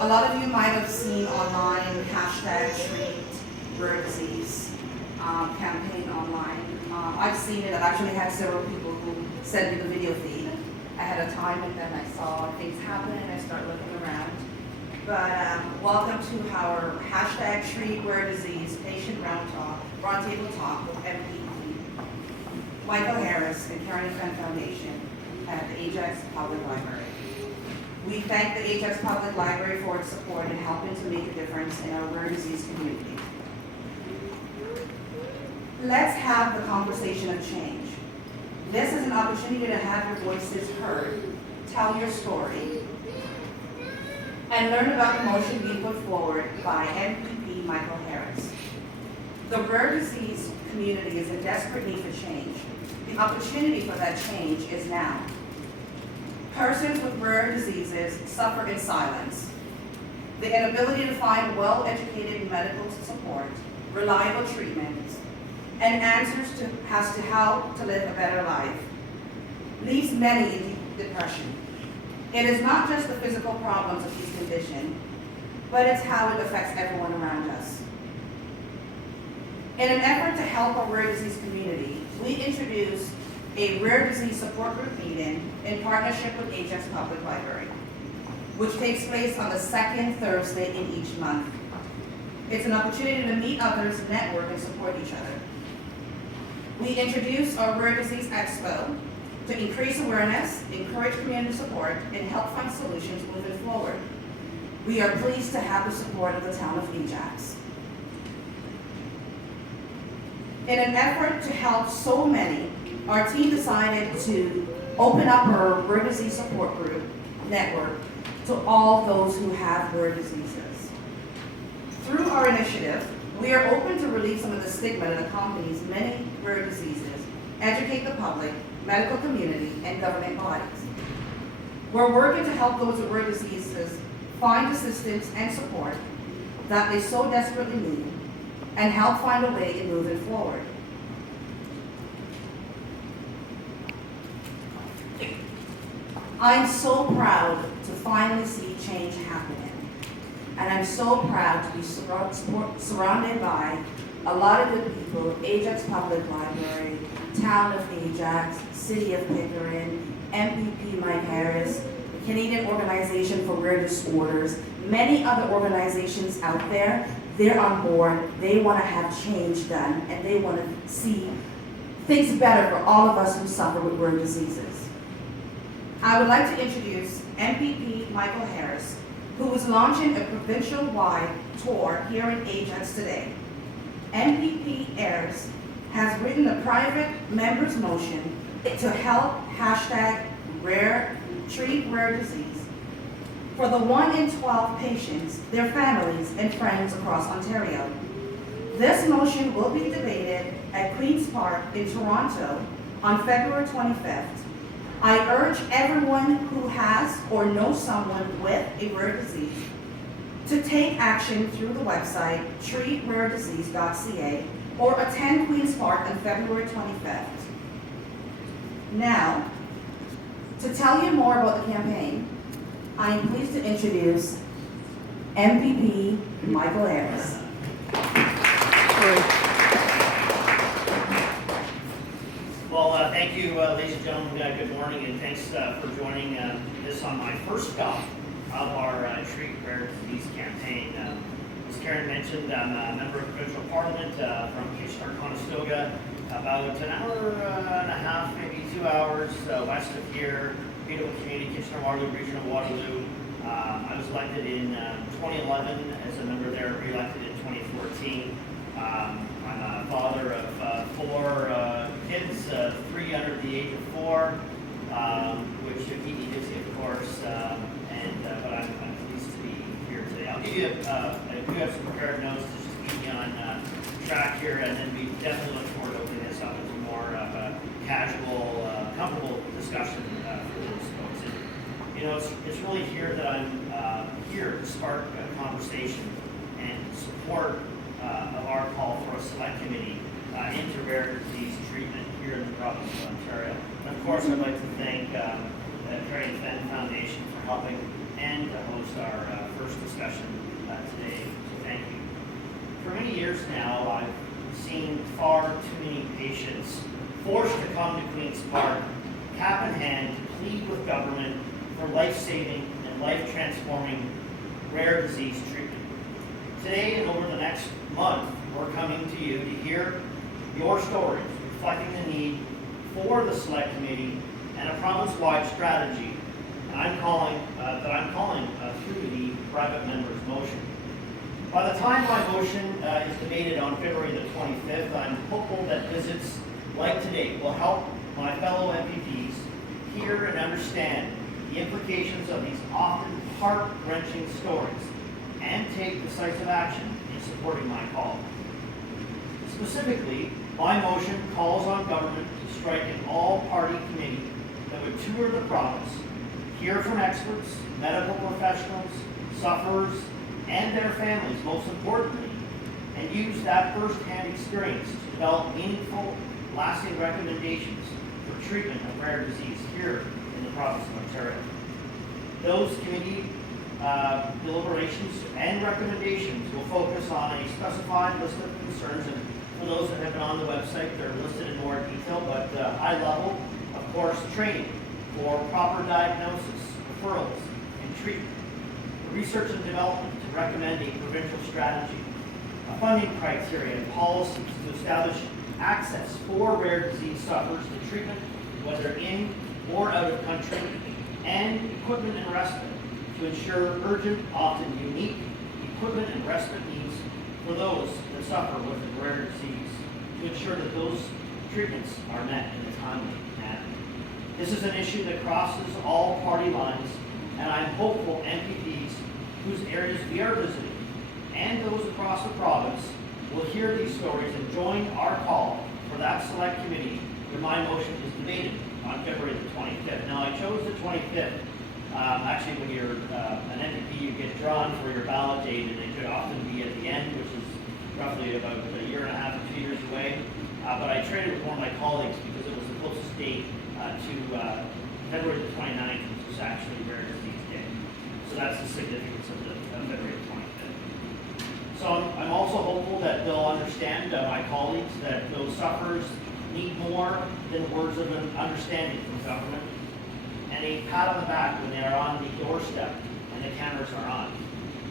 A lot of you might have seen online hashtag treat rare disease campaign online. I've seen it. I've actually had several people who sent me the video feed ahead of time, and then I saw things happen and I started looking around. But welcome to our hashtag treat rare disease patient roundtable talk with MPP, Michael Harris, and Carion Fenn Foundation at the Ajax Public Library. We thank the Ajax Public Library for its support in helping to make a difference in our rare disease community. Let's have the conversation of change. This is an opportunity to have your voices heard, tell your story, and learn about the motion being put forward by MPP Michael Harris. The rare disease community is in desperate need for change. The opportunity for that change is now. Persons with rare diseases suffer in silence. The inability to find well-educated medical support, reliable treatments, and answers to how to live a better life leaves many in depression. It is not just the physical problems of these conditions, but it's how it affects everyone around us. In an effort to help our rare disease community, we introduced a rare disease support group meeting in partnership with Ajax Public Library, which takes place on the second Thursday in each month. It's an opportunity to meet others, network, and support each other. We introduced our Rare Disease Expo to increase awareness, encourage community support, and help find solutions moving forward. We are pleased to have the support of the town of Ajax. In an effort to help so many, our team decided to open up our Rare Disease Support Group network to all those who have rare diseases. Through our initiative, we are open to relieve some of the stigma that accompanies many rare diseases, educate the public, medical community, and government bodies. We're working to help those with rare diseases find assistance and support that they so desperately need, and help find a way in moving forward. I'm so proud to finally see change happening. And I'm so proud to be surrounded by a lot of good people: Ajax Public Library, Town of Ajax, City of Pickering, MPP Mike Harris, the Canadian Organization for Rare Disorders, many other organizations out there. They're on board, they want to have change done, and they want to see things better for all of us who suffer with rare diseases. I would like to introduce MPP Michael Harris, who is launching a provincial-wide tour here in Ajax today. MPP Harris has written a private members motion to help hashtag treat rare disease for the 1 in 12 patients, their families, and friends across Ontario. This motion will be debated at Queen's Park in Toronto on February 25th. I urge everyone who has or knows someone with a rare disease to take action through the website treatraredisease.ca or attend Queen's Park on February 25th. Now, to tell you more about the campaign, I am pleased to introduce MPP Michael Harris. Well, thank you, ladies and gentlemen. Good morning, and thanks for joining this on my first stop of our Treat Rare Disease campaign. As Karen mentioned, I'm a member of provincial parliament from Kitchener-Conestoga, about an hour and a half, maybe 2 hours west of here. Beautiful community, Kitchener-Waterloo, region of Waterloo. I was elected in 2011 as a member there, re-elected in 2014. I'm a father of 4 kids, 3 under the age of 4, which should keep me busy, of course, but I'm pleased to be here today. I'll give you I do have some prepared notes to just keep me on track here, and then we definitely look forward to opening this up into more of a casual, comfortable discussion for those folks. And, you know, it's really here that I'm here to spark a conversation and support of our call for a select committee into rare disease treatment here in the province of Ontario. And of course, I'd like to thank the Carion Fenn Foundation for helping and to host our first discussion years now, I've seen far too many patients forced to come to Queen's Park, cap in hand, to plead with government for life-saving and life-transforming rare disease treatment. Today and over the next month, we're coming to you to hear your stories, reflecting the need for the Select Committee and a province-wide strategy that I'm calling through the private members' motion. By the time my motion is debated on February the 25th, I'm hopeful that visits like today will help my fellow MPPs hear and understand the implications of these often heart-wrenching stories and take decisive action in supporting my call. Specifically, my motion calls on government to strike an all-party committee that would tour the province, hear from experts, medical professionals, sufferers, and their families, most importantly, and use that first-hand experience to develop meaningful, lasting recommendations for treatment of rare disease here in the province of Ontario. Those committee deliberations and recommendations will focus on a specified list of concerns, and for those that have been on the website, they're listed in more detail, but high level, of course, training for proper diagnosis, referrals, and treatment, research and development to recommend a provincial strategy, a funding criteria and policies to establish access for rare disease sufferers to treatment, whether in or out of country, and equipment and respite to ensure urgent, often unique equipment and respite needs for those that suffer with a rare disease, to ensure that those treatments are met in a timely manner. This is an issue that crosses all party lines, and I'm hopeful MPPs whose areas we are visiting and those across the province will hear these stories and join our call for that select committee when my motion is debated on February the 25th. Now, I chose the 25th. Actually, when you're an MPP, you get drawn for your ballot date, and it could often be at the end, which is roughly about a year and a half to 2 years away. But I traded with one of my colleagues because it was the closest date to February the 29th, which is actually Rare Disease Day. So that's the significance of February the 25th. So I'm also hopeful that they'll understand, my colleagues, that those sufferers need more than words of an understanding from government and a pat on the back when they are on the doorstep and the cameras are on.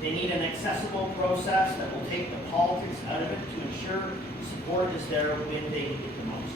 They need an accessible process that will take the politics out of it to ensure support is there when they need it the most.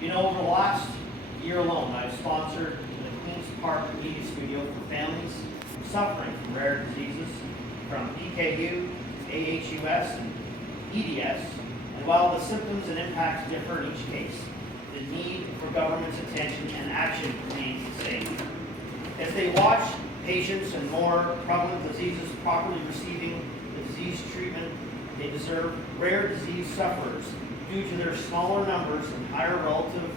You know, over the last year alone, I've sponsored the Queen's Park Media Studio for families suffering from rare diseases, from PKU, AHUS, and EDS. And while the symptoms and impacts differ in each case, the need for government's attention and action remains the same. As they watch patients and more prevalent diseases properly receiving the disease treatment they deserve, rare disease sufferers, due to their smaller numbers and higher relative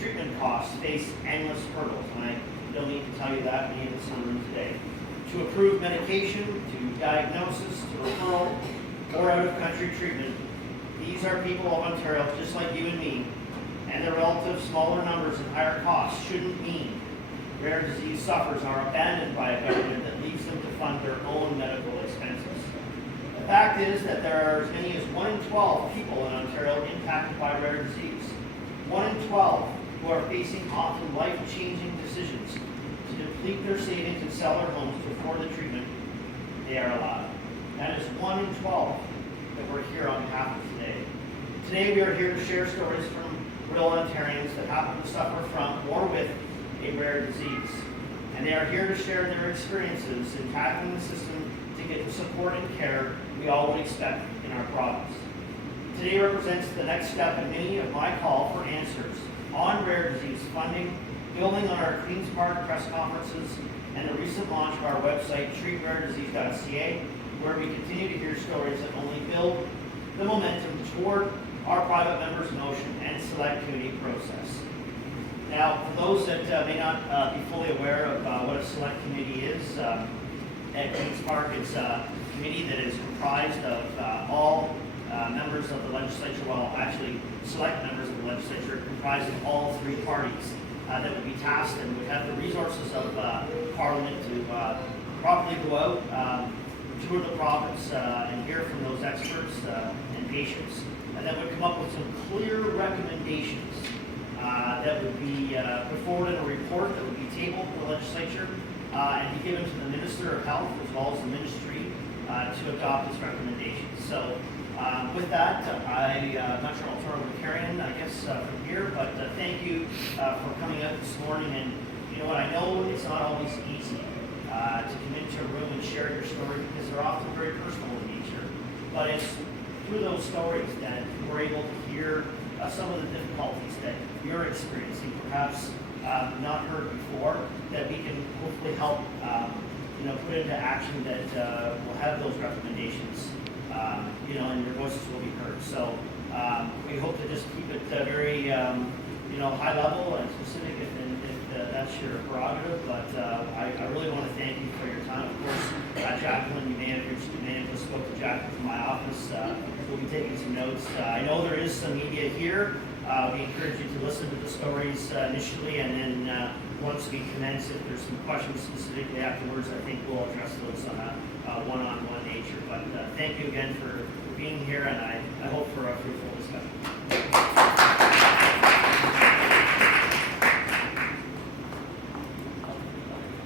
treatment costs, face endless hurdles. And I don't need to tell you that, being in this room today. To approve medication, to diagnosis, to referral, or out-of-country treatment, these are people of Ontario, just like you and me, and their relative smaller numbers and higher costs shouldn't mean rare disease sufferers are abandoned by a government that leaves them to fund their own medical expenses. The fact is that there are as many as 1 in 12 people in Ontario impacted by rare disease. 1 in 12 who are facing often life-changing decisions to deplete their savings and sell their homes to afford the treatment they are allowed. That is 1 in 12 that we're here on behalf of today. Today we are here to share stories from real Ontarians that happen to suffer from or with a rare disease. And they are here to share their experiences in tackling the system to get the support and care we all would expect in our province. Today represents the next step in many of my call for answers on rare disease funding, building on our Queen's Park press conferences, and the recent launch of our website, treatraredisease.ca, where we continue to hear stories that only build the momentum toward our private members' motion and select committee process. Now, for those that may not be fully aware of what a select committee is, at Queen's Park, it's a committee that is comprised of all members of the legislature, well, actually, select members of the legislature, comprised of all 3 parties that would be tasked and would have the resources of Parliament to properly go out, tour the province and hear from those experts and patients, and then would come up with some clear recommendations that would be put forward in a report that would be tabled in the legislature and be given to the Minister of Health as well as the ministry to adopt its recommendations. So with that, I'm not sure I'll turn over to Carion, I guess, from here, but thank you for coming out this morning. And you know what, I know it's not always easy to come into a room and share your story because they're often very personal in nature, but it's through those stories that we're able to hear some of the difficulties that you're experiencing, perhaps not heard before, that we can hopefully help put into action that will have those recommendations, and your voices will be heard. So we hope to just keep it very, high level and specific if that's your prerogative. But I really want to thank you for your time. Of course, Jacqueline, you may have just spoke to Jacqueline from my office. We'll be taking some notes. I know there is some media here. We encourage you to listen to the stories initially, and then once we commence, if there's some questions specifically afterwards, I think we'll address those on a one-on-one nature. But thank you again for being here, and I hope for a fruitful